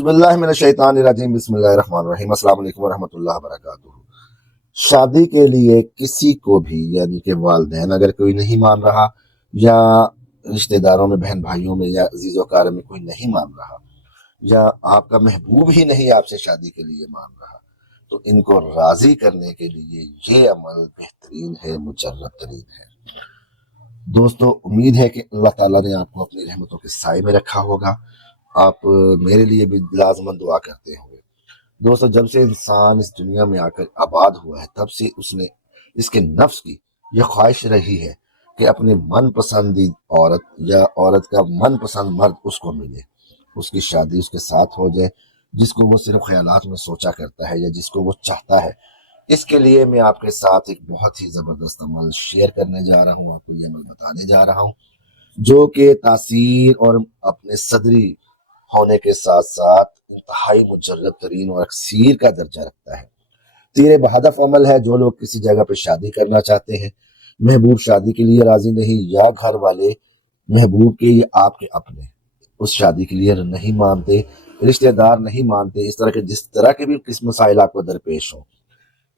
اعوذ باللہ من الشیطان الرجیم بسم اللہ الرحمن الرحیم السلام علیکم ورحمۃ اللہ وبرکاتہ۔ شادی کے لیے کسی کو بھی یعنی کہ والدین اگر کوئی نہیں مان رہا یا رشتہ داروں میں بہن بھائیوں میں یا عزیز و اقارب میں کوئی نہیں مان رہا یا آپ کا محبوب ہی نہیں آپ سے شادی کے لیے مان رہا تو ان کو راضی کرنے کے لیے یہ عمل بہترین ہے، مجرب ترین ہے۔ دوستو امید ہے کہ اللہ تعالیٰ نے آپ کو اپنی رحمتوں کے سائے میں رکھا ہوگا۔ آپ میرے لیے بھی لازماً دعا کرتے ہوں گے۔ دوستو جب سے انسان اس دنیا میں آ کر آباد ہوا ہے تب سے اس کے نفس کی یہ خواہش رہی ہے کہ اپنے من پسندی عورت یا عورت کا من پسند مرد اس کو ملے، اس کی شادی اس کے ساتھ ہو جائے، جس کو وہ صرف خیالات میں سوچا کرتا ہے یا جس کو وہ چاہتا ہے۔ اس کے لیے میں آپ کے ساتھ ایک بہت ہی زبردست عمل شیئر کرنے جا رہا ہوں، آپ کو یہ عمل بتانے جا رہا ہوں جو کہ تاثیر اور اپنے صدری ہونے کے ساتھ ساتھ انتہائی مجرب ترین اور اکثیر کا درجہ رکھتا ہے۔ تیر بہدف عمل ہے۔ جو لوگ کسی جگہ پہ شادی کرنا چاہتے ہیں، محبوب شادی کے لیے راضی نہیں یا گھر والے محبوب کے یا آپ کے اپنے اس شادی کے لیے نہیں مانتے، رشتہ دار نہیں مانتے، اس طرح کے جس طرح کے بھی کس مسائل آپ کو درپیش ہوں،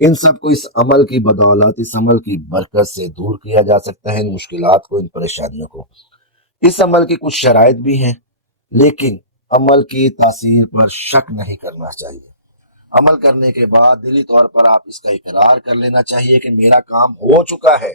ان سب کو اس عمل کی بدولت، اس عمل کی برکت سے دور کیا جا سکتا ہے، ان مشکلات کو، ان پریشانیوں کو۔ اس عمل کی کچھ شرائط بھی ہیں، لیکن عمل کی تاثیر پر شک نہیں کرنا چاہیے۔ عمل کرنے کے بعد دلی طور پر آپ اس کا اقرار کر لینا چاہیے کہ میرا کام ہو چکا ہے۔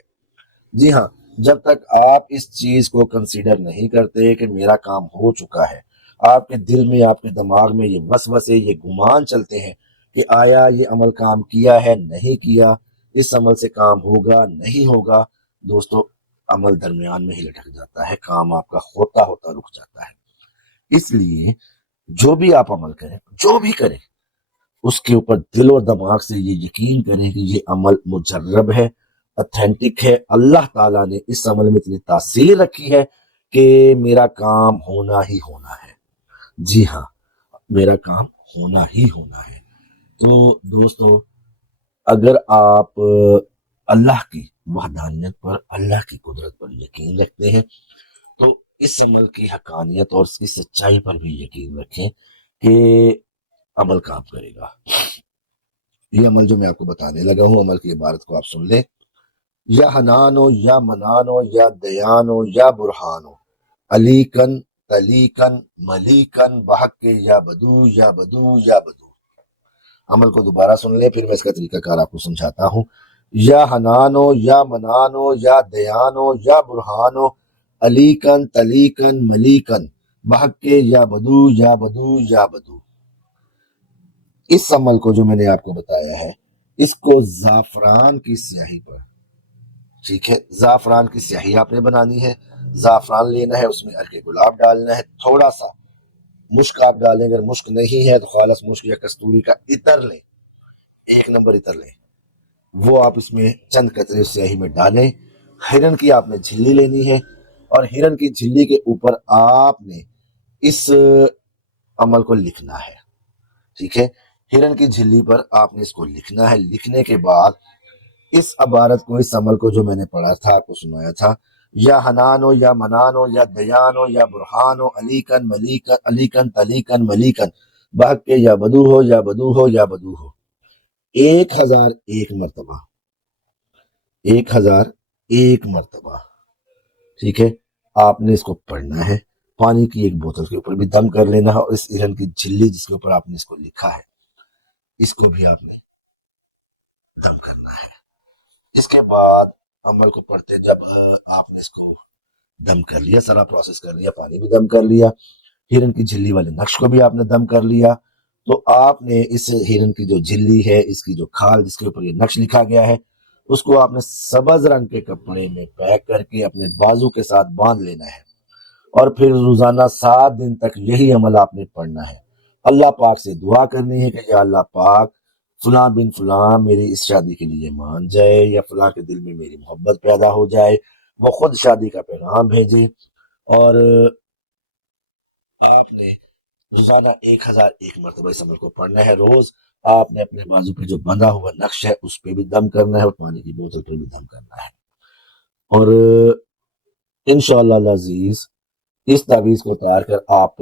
جی ہاں، جب تک آپ اس چیز کو کنسیڈر نہیں کرتے کہ میرا کام ہو چکا ہے، آپ کے دل میں، آپ کے دماغ میں یہ وسوسے، یہ گمان چلتے ہیں کہ آیا یہ عمل کام کیا ہے، نہیں کیا، اس عمل سے کام ہوگا، نہیں ہوگا، دوستو عمل درمیان میں ہی لٹک جاتا ہے، کام آپ کا ہوتا ہوتا رک جاتا ہے۔ اس لیے جو بھی آپ عمل کریں، جو بھی کریں، اس کے اوپر دل اور دماغ سے یہ یقین کریں کہ یہ عمل مجرب ہے، اتھینٹک ہے، اللہ تعالیٰ نے اس عمل میں اتنی تاثیر رکھی ہے کہ میرا کام ہونا ہی ہونا ہے۔ جی ہاں، میرا کام ہونا ہی ہونا ہے۔ تو دوستو اگر آپ اللہ کی وحدانیت پر، اللہ کی قدرت پر یقین رکھتے ہیں تو اس عمل کی حقانیت اور اس کی سچائی پر بھی یقین رکھیں کہ عمل کام کرے گا۔ یہ عمل جو میں آپ کو بتانے لگا ہوں، عمل کی عبارت کو آپ سن لیں۔ یا حنانو یا منانو یا دیانو یا برہانو علیکن تلیکن ملیکن بحق یا بدو یا بدو یا بدو۔ عمل کو دوبارہ سن لیں، پھر میں اس کا طریقہ کار آپ کو سمجھاتا ہوں۔ یا حنانو یا منانو یا دیانو یا برہانو علیکن تلیکن ملیکن بحق یا بدو یا بدو یا بدو۔ اس عمل کو جو میں نے آپ کو بتایا ہے، اس کو زعفران کی سیاہی پر، ٹھیک ہے، زعفران کی سیاہی آپ نے بنانی ہے، زعفران لینا ہے، اس میں عرق گلاب ڈالنا ہے، تھوڑا سا مشک آپ ڈالیں، اگر مشک نہیں ہے تو خالص مشک یا کستوری کا عطر لیں، 1 نمبر عطر لیں، وہ آپ اس میں چند قطرے سیاہی میں ڈالیں۔ ہرن کی آپ نے جھلی لینی ہے اور ہرن کی جھلی کے اوپر آپ نے اس عمل کو لکھنا ہے، ٹھیک ہے، ہرن کی جھلی پر آپ نے اس کو لکھنا ہے۔ لکھنے کے بعد اس عبارت کو، اس عمل کو جو میں نے پڑھا تھا، آپ کو سنایا تھا، یا حنانو یا منانو یا دیانو یا برہانو علیکن ملیکن علیکن تلیکن ملیکن بحق کے یا بدو ہو یا بدو ہو یا بدو ہو، 1001 مرتبہ، 1001 مرتبہ، ٹھیک ہے، آپ نے اس کو پڑھنا ہے۔ پانی کی ایک بوتل کے اوپر بھی دم کر لینا ہے اور اس ہرن کی جھلی جس کے اوپر آپ نے اس کو لکھا ہے، اس کو بھی آپ نے دم کرنا ہے۔ اس کے بعد عمل کو پڑھتے جب آپ نے اس کو دم کر لیا، سارا پروسیس کر لیا، پانی بھی دم کر لیا، ہرن کی جھلی والے نقش کو بھی آپ نے دم کر لیا، تو آپ نے اس ہرن کی جو جھلی ہے، اس کی جو کھال جس کے اوپر یہ نقش لکھا گیا ہے، اس کو آپ نے سبز رنگ کے کپڑے میں پیک کر کے اپنے بازو کے ساتھ باندھ لینا ہے اور پھر روزانہ 7 دن تک یہی عمل آپ نے پڑھنا ہے۔ اللہ پاک سے دعا کرنی ہے کہ یا اللہ پاک فلاں بن فلاں میری اس شادی کے لیے مان جائے، یا فلاں کے دل میں میری محبت پیدا ہو جائے، وہ خود شادی کا پیغام بھیجے۔ اور آپ نے روزانہ 1001 مرتبہ اس عمل کو پڑھنا ہے۔ روز آپ نے اپنے بازو پہ جو بندھا ہوا نقش ہے اس پہ بھی دم کرنا ہے اور پانی کی بوتل پہ بھی دم کرنا ہے۔ اور انشاءاللہ العزیز اس تعویذ کو تیار کر آپ